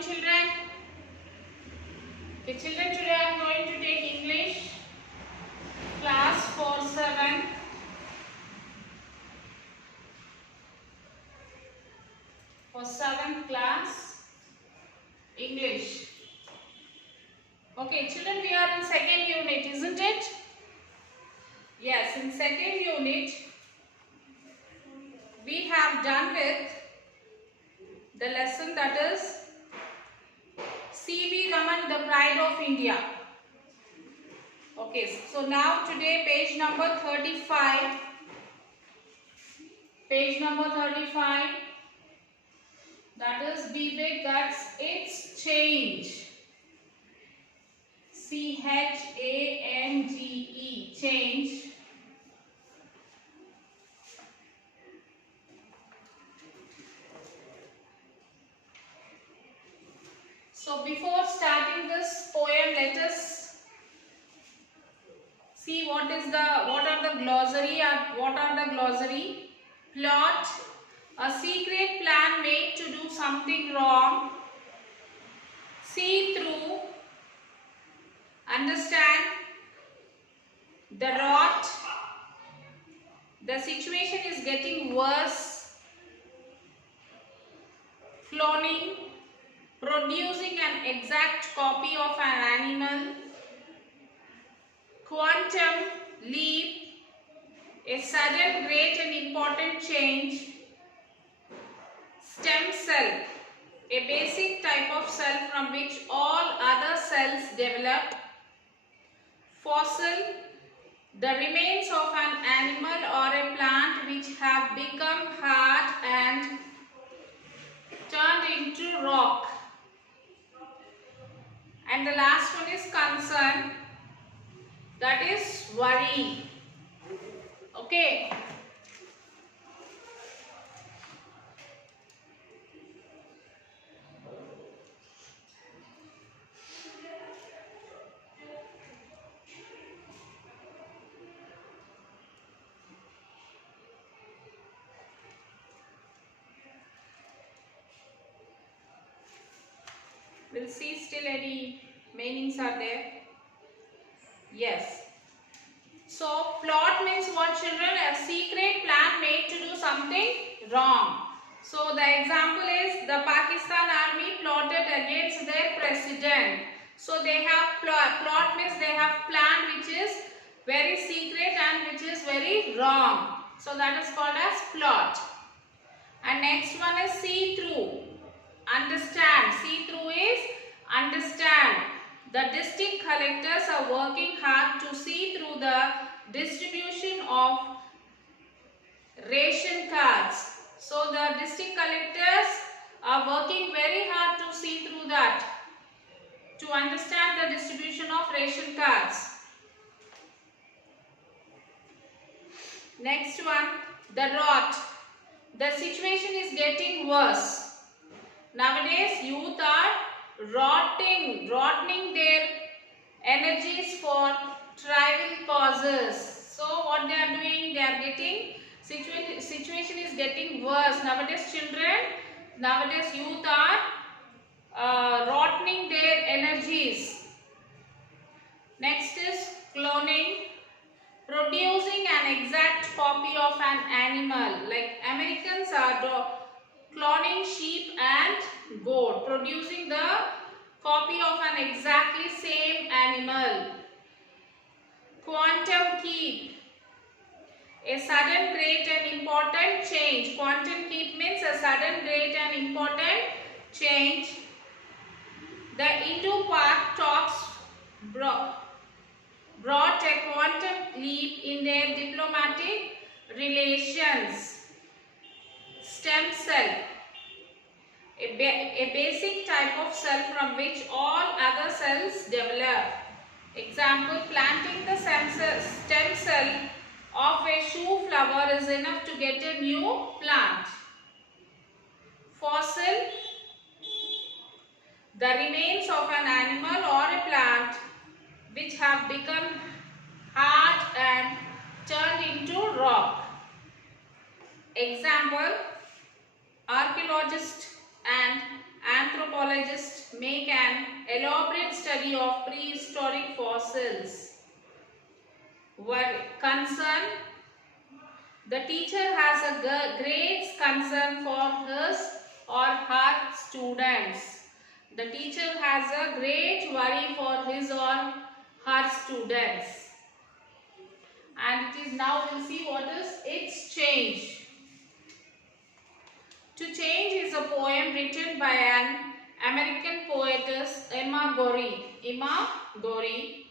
morning, children. Okay, children, today I am going to take English class 4-7. For 7th class English. Okay, children, we are in second unit, isn't it? Yes, in second unit we have done with the lesson that is C.V. Raman, the Pride of India. Okay, so now today page number 35. Page number 35. That is Be Big, that's It's Change. C-H-A-N-G-E, change. So before starting this poem, let us see what are the glossary or what are the glossary. Plot, a secret plan made to do something wrong. See through, understand, the rot, the situation is getting worse. Cloning, producing an exact copy of an animal. Quantum leap, a sudden, great and important change. Stem cell, a basic type of cell from which all other cells develop. Fossil, the remains of an animal or a plant which have become hard and turned into rock. And the last one is concern, that is worry. Okay. We'll see still any meanings are there. Yes. So plot means what, children? A secret plan made to do something wrong. So the example is the Pakistan army plotted against their president. So they have plot means they have plan which is very secret and which is very wrong. So that is called as plot. And next one is see through. Understand. See through is understand. The district collectors are working hard to see through the distribution of ration cards. So the district collectors are working very hard to see through that, to understand the distribution of ration cards. Next one, the rot. The situation is getting worse. Nowadays, youth are rotting their energies for trivial causes. So, what they are doing? They are getting, situation is getting worse. Nowadays, youth are rotting their energies. Next is cloning. Producing an exact copy of an animal. Like Americans are cloning sheep and goat, producing the copy of an exactly same animal. Quantum leap, a sudden, great and important change. Quantum leap means a sudden, great and important change. The Indo-Pak talks brought a quantum leap in their diplomatic relations. Stem cell, a basic type of cell from which all other cells develop. Example, planting the stem cell of a shoe flower is enough to get a new plant. Fossil, the remains of an animal or a plant which have become hard and turned into rock. Example, archaeologists and anthropologists make an elaborate study of prehistoric fossils. What concern? The teacher has a great concern for his or her students. The teacher has a great worry for his or her students. And it is now we'll see what is its change. To Change is a poem written by an American poetess Emma Gorey.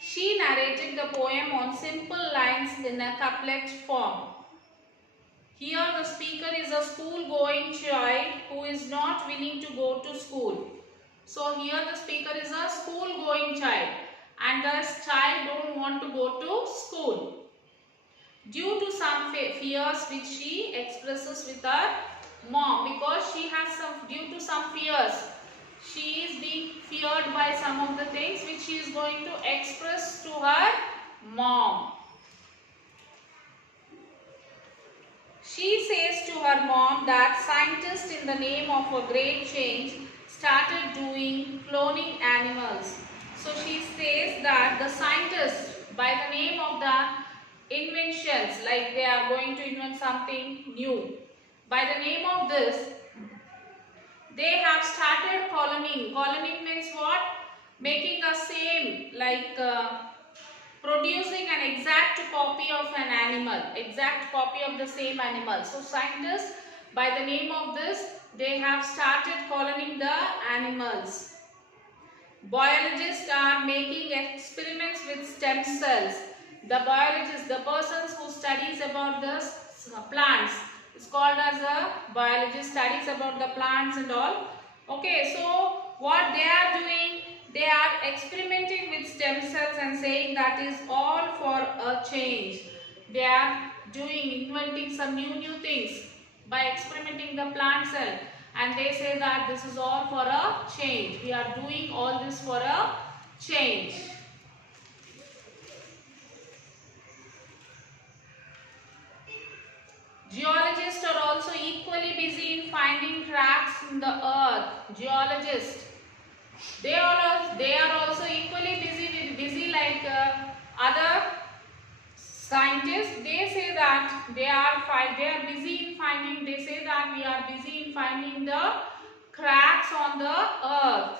She narrated the poem on simple lines in a couplet form. Here the speaker is a school-going child who is not willing to go to school. So here the speaker is a school-going child and the child don't want to go to school. Due to some fears which she expresses with her mom, because she has due to some fears, she is being feared by some of the things which she is going to express to her mom. She says to her mom that scientists in the name of a great change started doing cloning animals. So she says that the scientists, by the name of the inventions, like they are going to invent something new, by the name of this, they have started cloning. Cloning means what? Making a same, like producing an exact copy of an animal, exact copy of the same animal. So scientists, by the name of this, they have started cloning the animals. Biologists are making experiments with stem cells. The biologists, the persons who studies about the plants, is called as a biologist, studies about the plants and all. Okay, so what they are doing, they are experimenting with stem cells and saying that is all for a change. They are inventing some new things by experimenting the plant cell, and they say that this is all for a change. We are doing all this for a change. Geologists are also equally busy in finding cracks in the earth. Geologists, they are also equally busy like other scientists. They say that they are busy in finding. They say that we are busy in finding the cracks on the earth.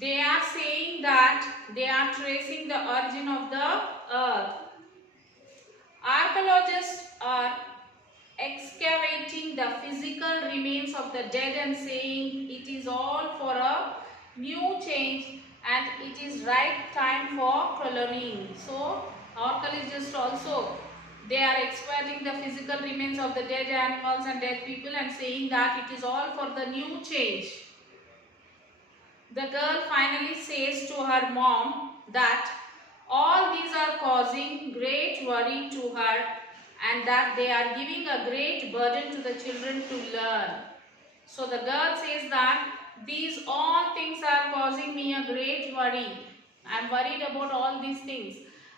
They are saying that they are tracing the origin of the earth. Archaeologists are excavating the physical remains of the dead and saying it is all for a new change and it is right time for cloning. So archaeologists also, they are excavating the physical remains of the dead animals and dead people and saying that it is all for the new change. The girl finally says to her mom that all these are causing great worry to her and that they are giving a great burden to the children to learn. So the girl says that these all things are causing me a great worry. I am worried about all these things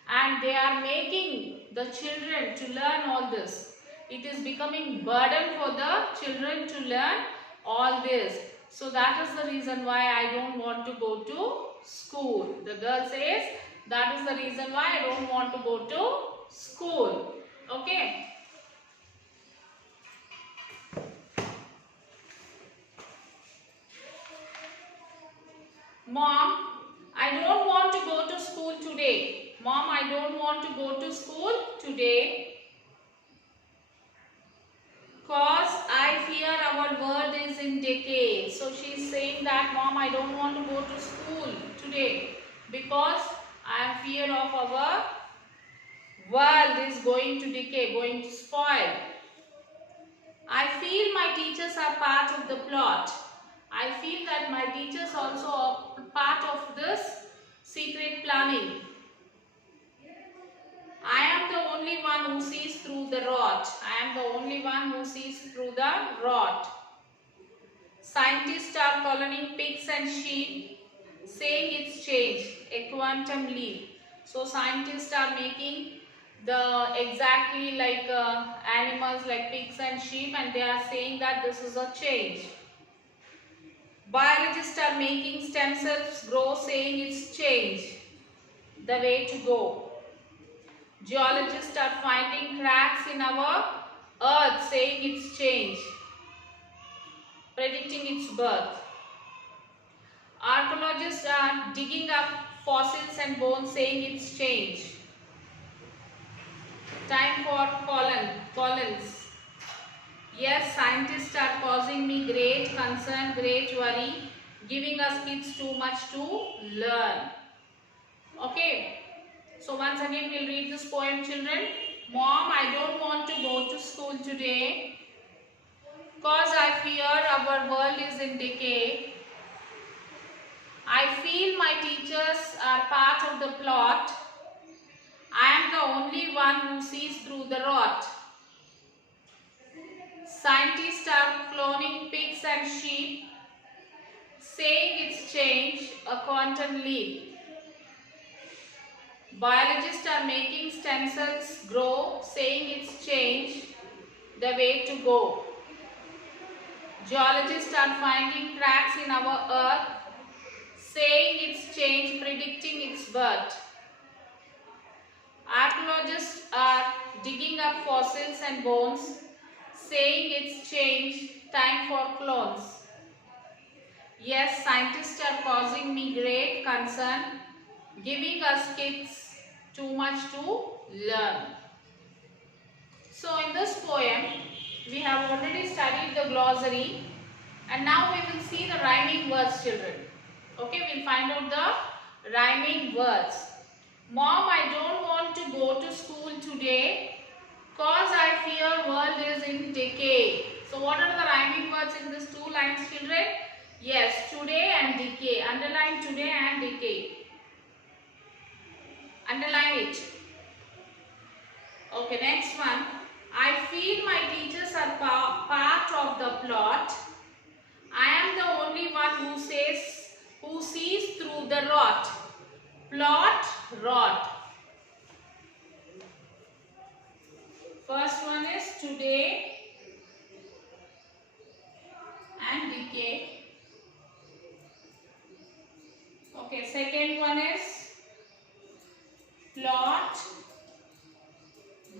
and they are making the children to learn all this. It is becoming burden for the children to learn all this. So that is the reason why I don't want to go to school. The girl says that is the reason why I don't want to go to school. Okay. Mom, I don't want to go to school today. Mom, I don't want to go to school today because I fear our world is in decay. So she is saying that, Mom, I don't want to go to school today because I am fear of our world is going to decay, going to spoil. I feel my teachers are part of the plot. I feel that my teachers also are part of this secret planning. I am the only one who sees through the rot. I am the only one who sees through the rot. Scientists are cloning pigs and sheep, saying it's change, a quantum leap. So scientists are making the exactly like animals like pigs and sheep, and they are saying that this is a change. Biologists are making stem cells grow, saying it's change, the way to go. Geologists are finding cracks in our earth, saying it's change, predicting its birth. Archaeologists are digging up fossils and bones, saying it's change. Time for pollens. Yes, scientists are causing me great concern, great worry, giving us kids too much to learn. Okay. So once again we'll read this poem, children. Mom, I don't want to go to school today cause I fear our world is in decay. I feel my teachers are part of the plot. I am the only one who sees through the rot. Scientists are cloning pigs and sheep, saying it's change, a quantum leap. Biologists are making stem cells grow, saying it's change, the way to go. Geologists are finding cracks in our earth, saying it's change, predicting its birth. Archaeologists are digging up fossils and bones, saying it's change, time for clones. Yes, scientists are causing me great concern, giving us kids too much to learn. So in this poem, we have already studied the glossary and now we will see the rhyming words, children. Okay, we'll find out the rhyming words. Mom, I don't want to go to school today cause I fear world is in decay. So what are the rhyming words in these two lines, children? Yes, today and decay. Underline today and decay. Underline it. Okay, next one. I feel my teachers are part of the plot. I am the only one who sees through the rot. Plot, rot. First one is today and decay. Okay, second one is plot,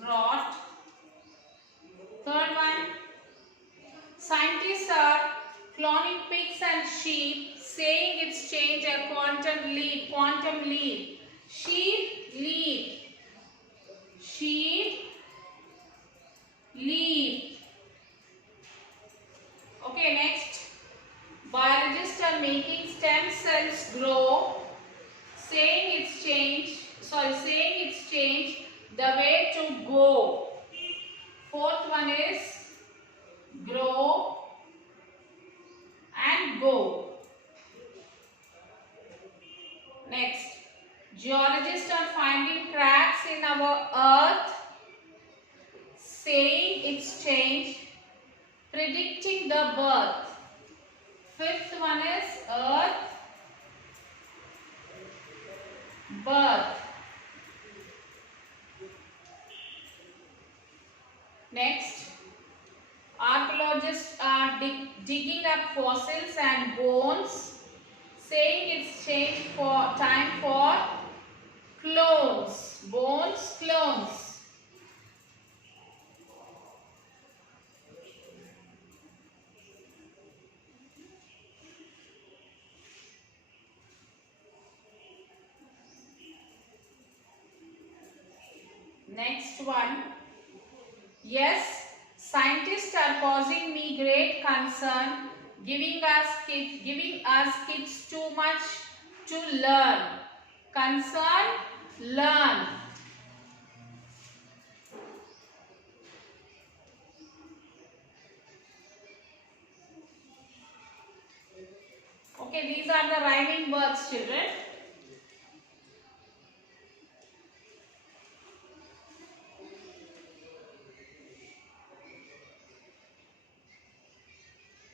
rot. Third one, scientists are cloning pigs and sheep, saying it's change, a quantum leap, quantum leap. Sheep leap, sheep leap. Okay, next, biologists are making stem cells grow, saying it's change, the way to go. Fourth one is grow and go. Next, geologists are finding cracks in our earth, saying it's change, predicting the birth. Fifth one is earth, birth. Next, archaeologists are digging up fossils and bones, saying it's change for time for clones. Bones, clones. Next one. Yes, scientists are causing me great concern, giving us kids too much to learn. Concern, learn. Okay, these are the rhyming words, children.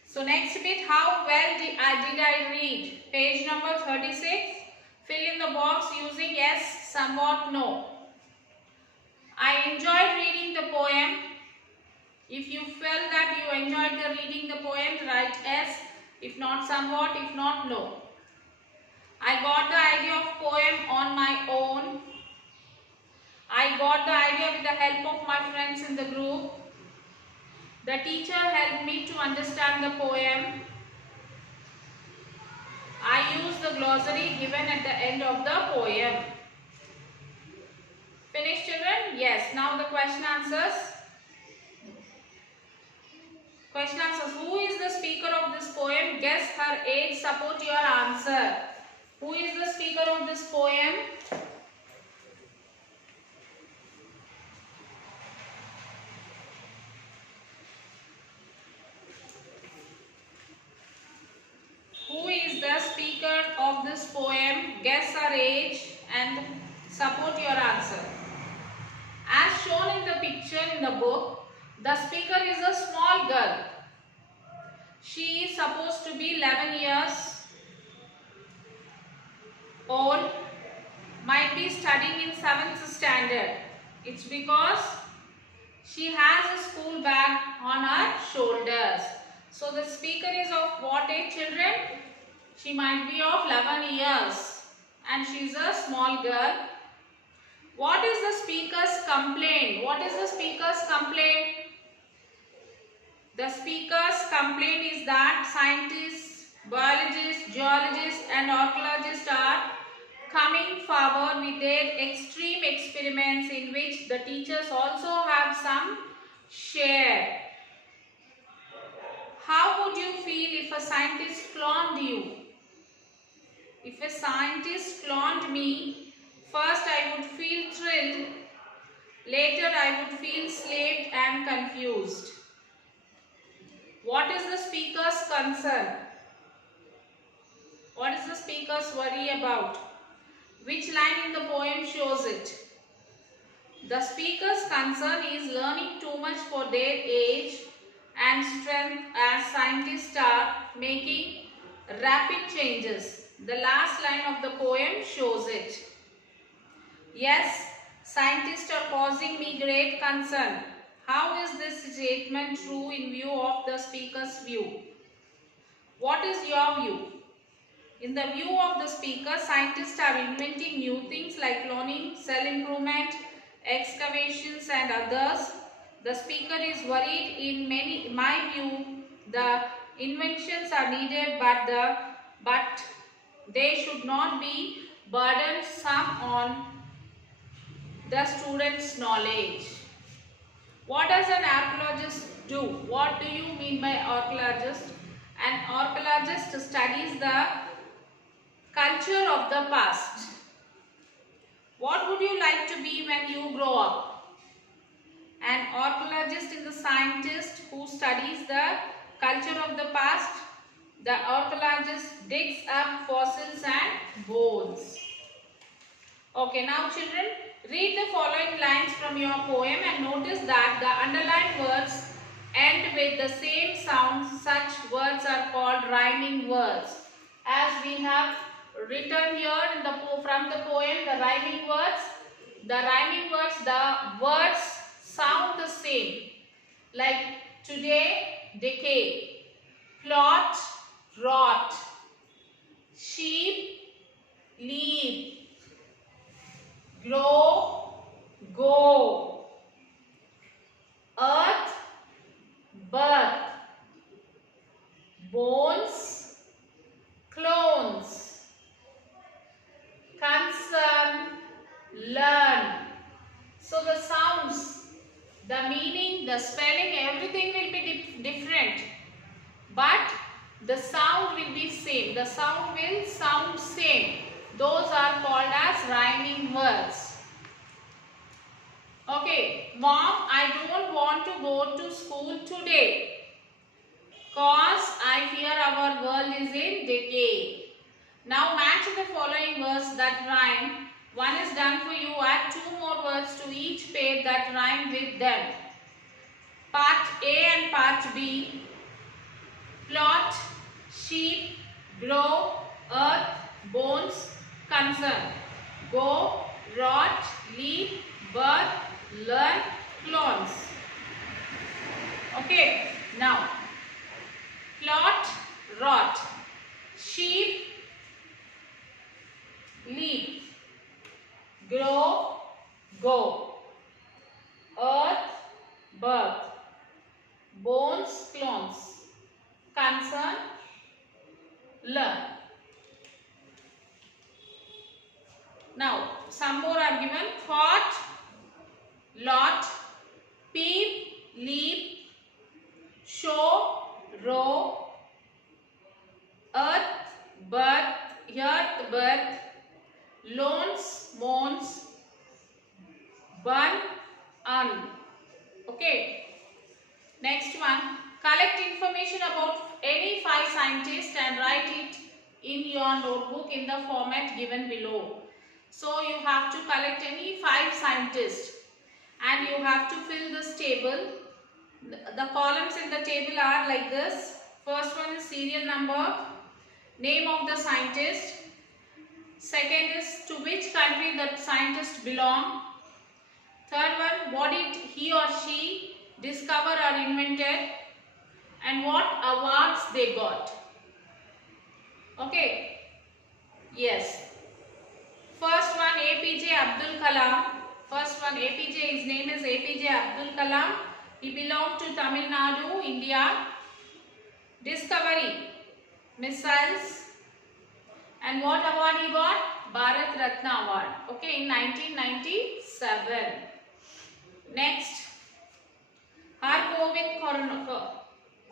So next bit, how well did I read? Page number 36. Fill in the box using yes, somewhat, no. I enjoyed reading the poem. If you felt that you enjoyed reading the poem, write yes. If not somewhat, if not no. I got the idea of poem on my own. I got the idea with the help of my friends in the group. The teacher helped me to understand the poem. I used the glossary given at the end of the poem. Finished, children? Yes. Now the question answers. Question answers. Who is the speaker of this poem? Guess her age. Support your answer. Who is the speaker of this poem? Who is the speaker of this poem? Guess her age and support your answer. As shown in the picture in the book, the speaker is a small girl. She is supposed to be 11 years old, might be studying in 7th standard. It's because she has a school bag on her shoulders. So the speaker is of what age, children? She might be of 11 years and she is a small girl. What is the speaker's complaint? What is the speaker's complaint? The speaker's complaint is that scientists, biologists, geologists and archaeologists are coming forward with their extreme experiments in which the teachers also have some share. How would you feel if a scientist cloned you? If a scientist cloned me, first I would feel thrilled, later I would feel slaved and confused. What is the speaker's concern? What is the speaker's worry about? Which line in the poem shows it? The speaker's concern is learning too much for their age and strength as scientists are making rapid changes. The last line of the poem shows it. Yes, scientists are causing me great concern. How is this statement true in view of the speaker's view? What is your view? In the view of the speaker, scientists are inventing new things like cloning, cell improvement, excavations and others. The speaker is worried. In my view, the inventions are needed, but they should not be burdensome on the student's knowledge. What does an archaeologist do? What do you mean by archaeologist? An archaeologist studies the culture of the past. What would you like to be when you grow up? An archaeologist is the scientist who studies the culture of the past. The archaeologist digs up fossils and bones. Okay, now children, read the following lines from your poem and notice that the underlined words end with the same sound. Such words are called rhyming words. As we have written here in the from the poem, the rhyming words, the words sound the same. Like today, decay, plot, rot, sheep, leap, grow, go, earth, birth, bones, clones, concern, learn. So the sounds, the meaning, the spelling, everything will be different, but the sound will be same. The sound will sound same. Those are called as rhyming words. Okay, Mom, I don't want to go to school today cause I fear our world is in decay. Now match the following words that rhyme. One is done for you. Add 2 more words to each pair that rhyme with them. Part A and part B. Plot, sheep, grow, earth, bones, concern. Go, rot, leap, birth, learn, clones. Okay, now plot, rot. Sheep, leap. Grow, go. Earth, birth. Bones, clones. Concern, learn. Now, some more are given. Thought, lot. Peep, leap. Show, row. Earth, birth. Loans, moans. Bun, un. Okay. Next one. Collect information about any 5 scientists and write it in your notebook in the format given below. So you have to collect any 5 scientists and you have to fill this table. The columns in the table are like this. First one is serial number, name of the scientist. Second is to which country that scientist belong. Third one, what did he or she discover or invented and what awards they got. Okay. Yes. First one, APJ Abdul Kalam. First one, APJ, his name is APJ Abdul Kalam. He belonged to Tamil Nadu, India. Discovery, missiles. And what award he got? Bharat Ratna Award. Okay, in 1997. Next, Hargobind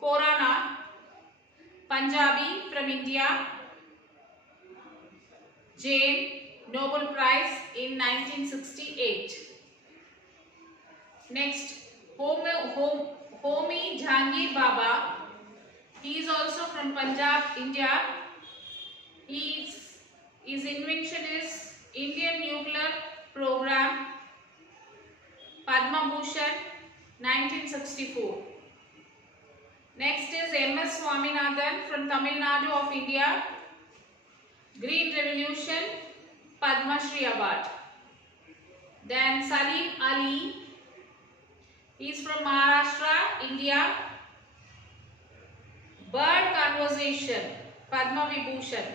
Khorana, Punjabi from India. Jain, Nobel Prize in 1968. Next, Homi Jahangir Baba. He is also from Punjab, India. His invention is Indian Nuclear Program, Padma Bhushan, 1964. Next is M.S. Swaminathan from Tamil Nadu of India. Green Revolution, Padma Shri Award. Then Salim Ali, he is from Maharashtra, India. Bird Conversation, Padma Vibhushan,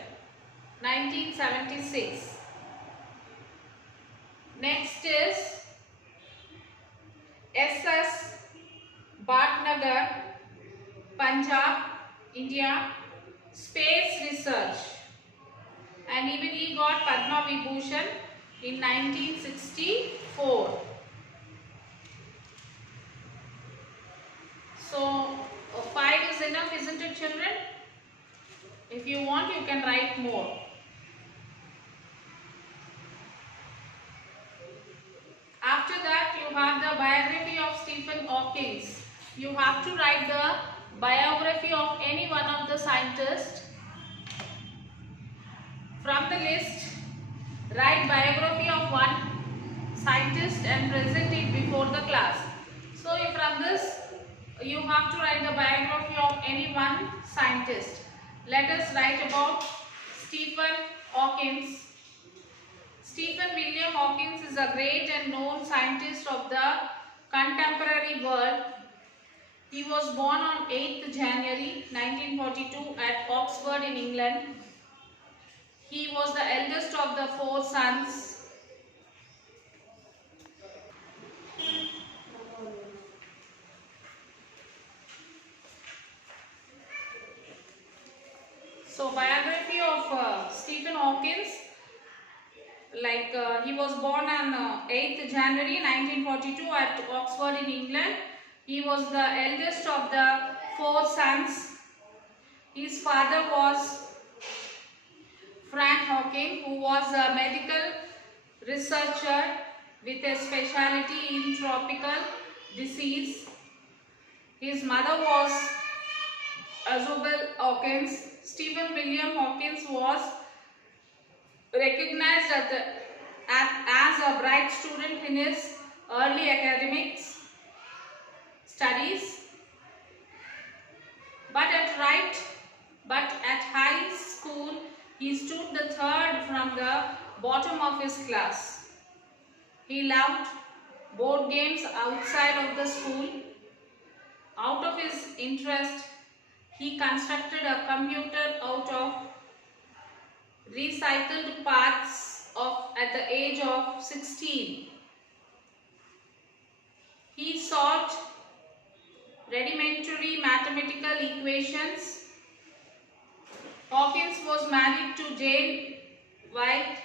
1976. Next is S.S. Bhatnagar, Punjab, India. Space Research. And even he got Padma Vibhushan in 1964. So 5 is enough, isn't it, children? If you want, you can write more. After that, you have the biography of Stephen Hawking. You have to write the biography of any one of the scientists. From the list, write biography of one scientist and present it before the class. So from this, you have to write the biography of any one scientist. Let us write about Stephen Hawking. Stephen William Hawking is a great and known scientist of the contemporary world. He was born on 8th January 1942 at Oxford in England. He was the eldest of the 4 sons. So biography of Stephen Hawking, he was born on 8th January 1942 at Oxford in England. He was the eldest of the 4 sons. His father was Frank Hawking, who was a medical researcher with a specialty in tropical disease. His mother was Isabel Hawking. Stephen William Hawking was recognized as a bright student in his early academics studies, but at high school he stood the 3rd from the bottom of his class. He loved board games outside of the school. Out of his interest, He constructed a computer out of recycled parts at the age of 16. He solved rudimentary mathematical equations. Hawkins was married to Jane White.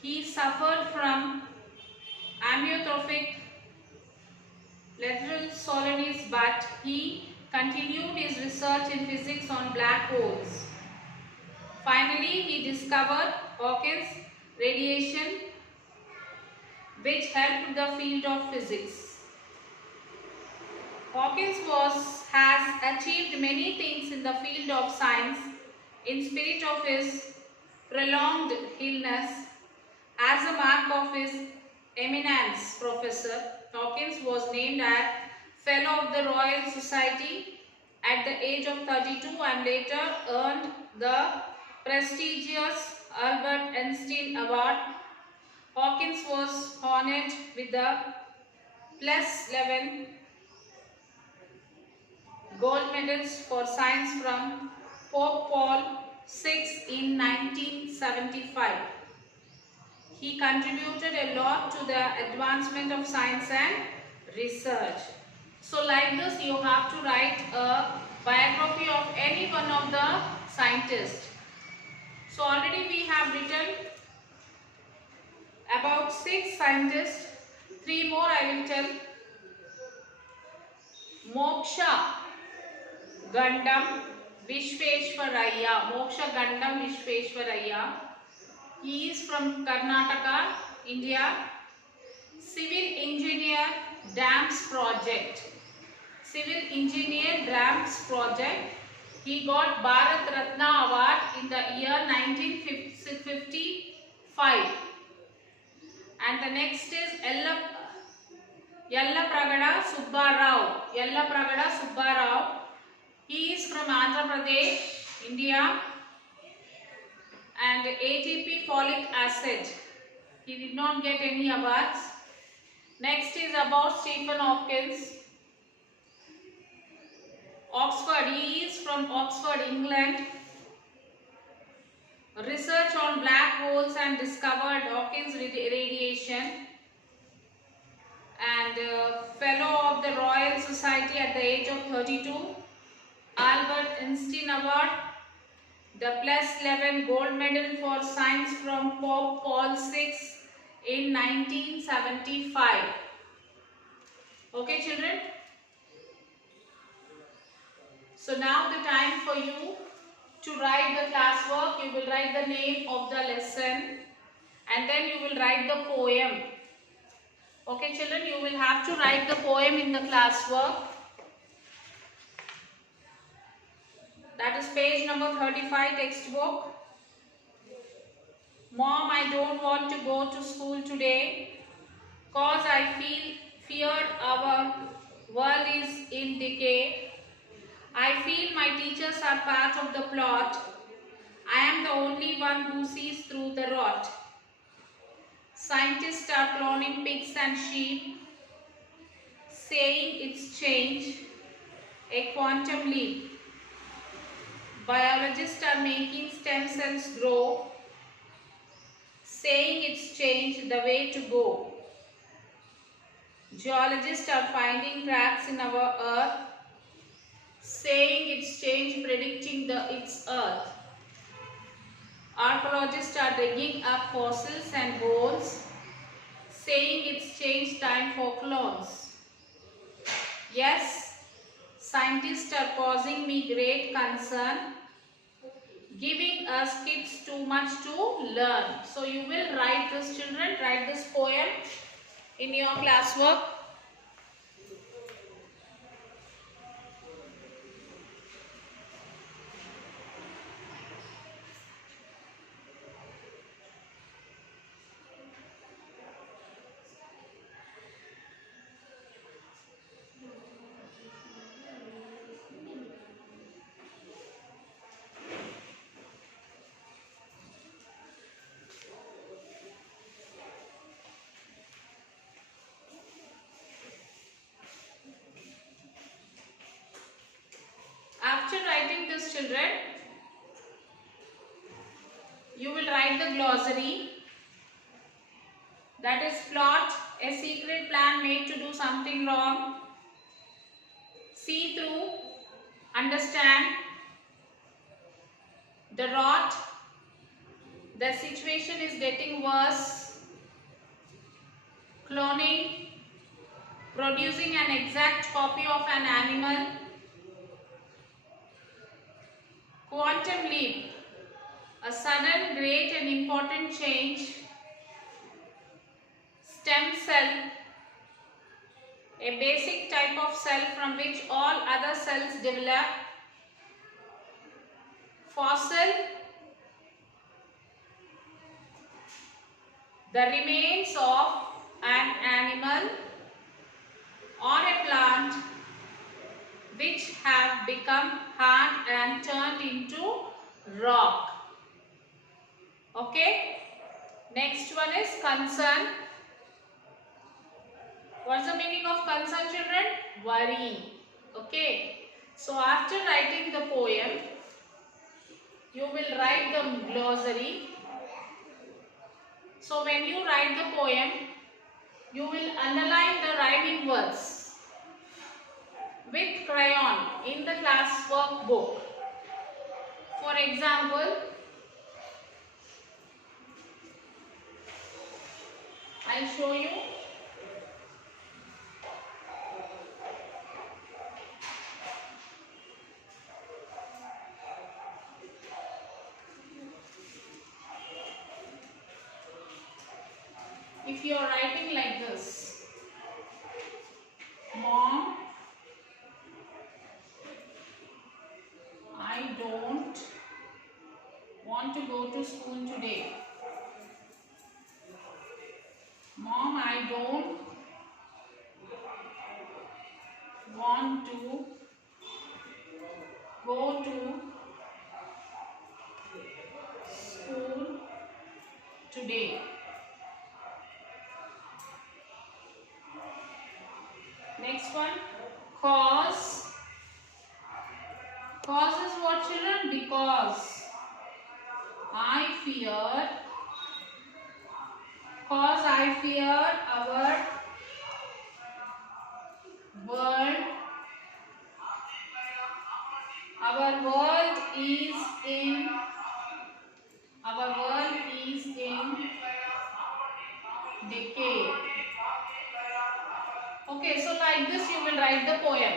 He suffered from amyotrophic lateral sclerosis, but he continued his research in physics on black holes. Finally, he discovered Hawkins radiation, which helped the field of physics. Hawkins has achieved many things in the field of science in spite of his prolonged illness. As a mark of his eminence, Professor Hawkins was named as Fellow of the Royal Society at the age of 32 and later earned the prestigious Albert Einstein Award. Hawkins was honored with the plus 11 gold medals for science from Pope Paul VI in 1975. He contributed a lot to the advancement of science and research. So like this, you have to write a biography of any one of the scientists. So already we have written about 6 scientists. 3 more I will tell. Moksha Gandam Vishveshwaraya. Moksha Gandam Vishveshwaraya. He is from Karnataka, India. Civil Engineer Dams Project. Civil Engineer Dams Project. He got Bharat Ratna Award in the year 1955. And the next is Yallapragada Subbarao. Yallapragada Subbarao. He is from Andhra Pradesh, India. And ATP folic acid. He did not get any awards. Next is about Stephen Hawkins. Oxford. He is from Oxford, England. Research on black holes and discovered Hawkins radiation. And Fellow of the Royal Society at the age of 32. Albert Einstein Award. The plus 11 gold medal for science from Pope Paul VI in 1975. Okay, children? So now the time for you to write the classwork. You will write the name of the lesson and then you will write the poem. Okay, children? You will have to write the poem in the classwork. That is page number 35 textbook. Mom, I don't want to go to school today cause I feared our world is in decay. I feel my teachers are part of the plot. I am the only one who sees through the rot. Scientists are cloning pigs and sheep, saying it's change, a quantum leap. Biologists are making stem cells grow, saying it's change, the way to go. Geologists are finding cracks in our earth, saying it's change, predicting its earth. Archaeologists are digging up fossils and bones, saying it's change, time for clones. Yes, scientists are causing me great concern, giving us kids too much to learn. So you will write this, children, write this poem in your classwork. glossary. That is plot, a secret plan made to do something wrong. See through, understand. The rot, the situation is getting worse. Cloning, producing an exact copy of an animal. Quantum leap, a sudden, great and important change. Stem cell, a basic type of cell from which all other cells develop. Fossil, the remains of an animal or a plant which have become hard and turned into rock. Okay. Next one is concern. What's the meaning of concern, children? Worry. Okay. So after writing the poem, you will write the glossary. So when you write the poem, you will underline the rhyming words with crayon in the class workbook. For example, I'll show you. If you are writing like this, Mom, I don't want to go to school today. Mom, I don't want to go to school today. Next one, cause. Cause is what, children? Because I fear. Cause I fear our world. Our world is in. Our world is in decay. Okay, so like this you will write the poem.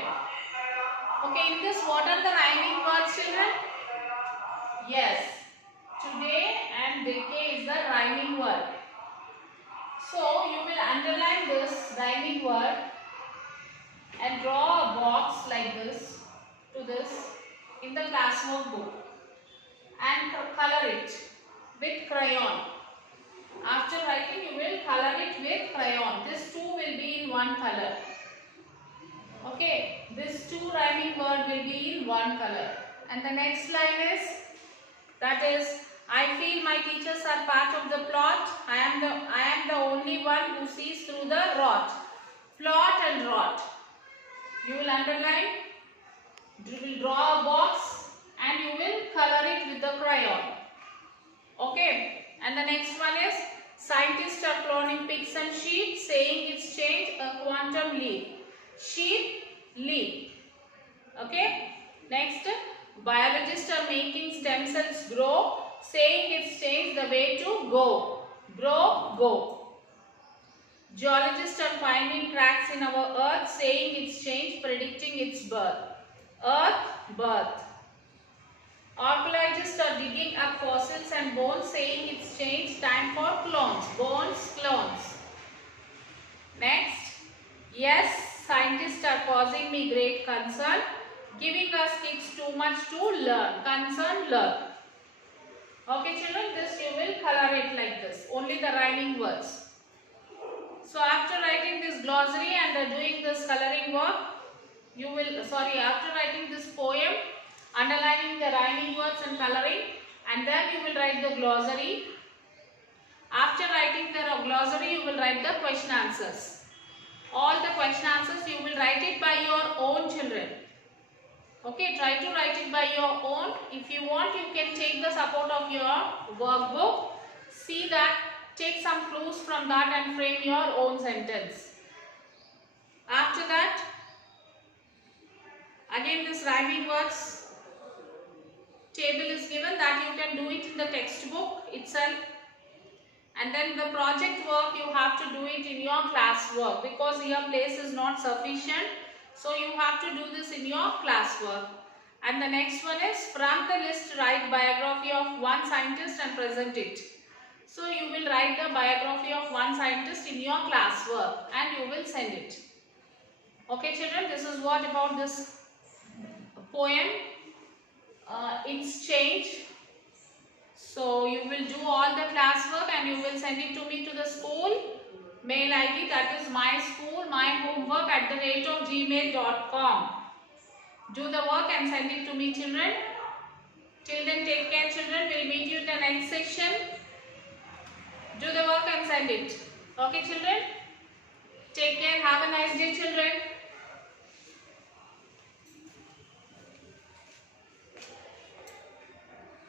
Okay, in this what are the rhyming words, children? Yes, today and decay is the rhyming word. So you will underline this rhyming word and draw a box like this to this in the classwork book and color it with crayon. After writing, you will color it with crayon. This two will be in one color. Okay, this two rhyming word will be in one color. And the next line is, that is, I feel my teachers are part of the plot. I am the only one who sees through the rot. Plot and rot. You will underline, you will draw a box and you will color it with the crayon. Okay. And the next one is, scientists are cloning pigs and sheep, saying it's changed a quantum leap. Sheep, leap. Okay. Next, biologists are making stem cells grow, saying it's changed the way to go. Grow, go. Geologists are finding cracks in our earth, saying it's changed, predicting its birth. Earth, birth. Archaeologists are digging up fossils and bones, saying it's changed, time for clones. Bones, clones. Next, yes, scientists are causing me great concern, giving us kids too much to learn. Concern, learn. Okay, children, this you will color it like this. Only the rhyming words. So after writing this glossary and doing this coloring work, you will, after writing this poem, underlining the rhyming words and coloring, and then you will write the glossary. After writing the glossary, you will write the question answers. All the question answers you will write it by your own, children. Okay, try to write it by your own. If you want, you can take the support of your workbook. See that, take some clues from that and frame your own sentence. After that, again this rhyming words table is given, that you can do it in the textbook itself. And then the project work you have to do it in your class work, because your place is not sufficient. So you have to do this in your class work. And the next one is, from the list write biography of one scientist and present it. So you will write the biography of one scientist in your class work and you will send it. Okay children, this is what about this poem. It's changed. So you will do all the classwork and you will send it to me to the school mail ID, that is myschoolmyhomework@gmail.com. Do the work and send it to me children. Till then, take care children. We'll meet you in the next section. Do the work and send it. Okay children? Take care. Have a nice day children.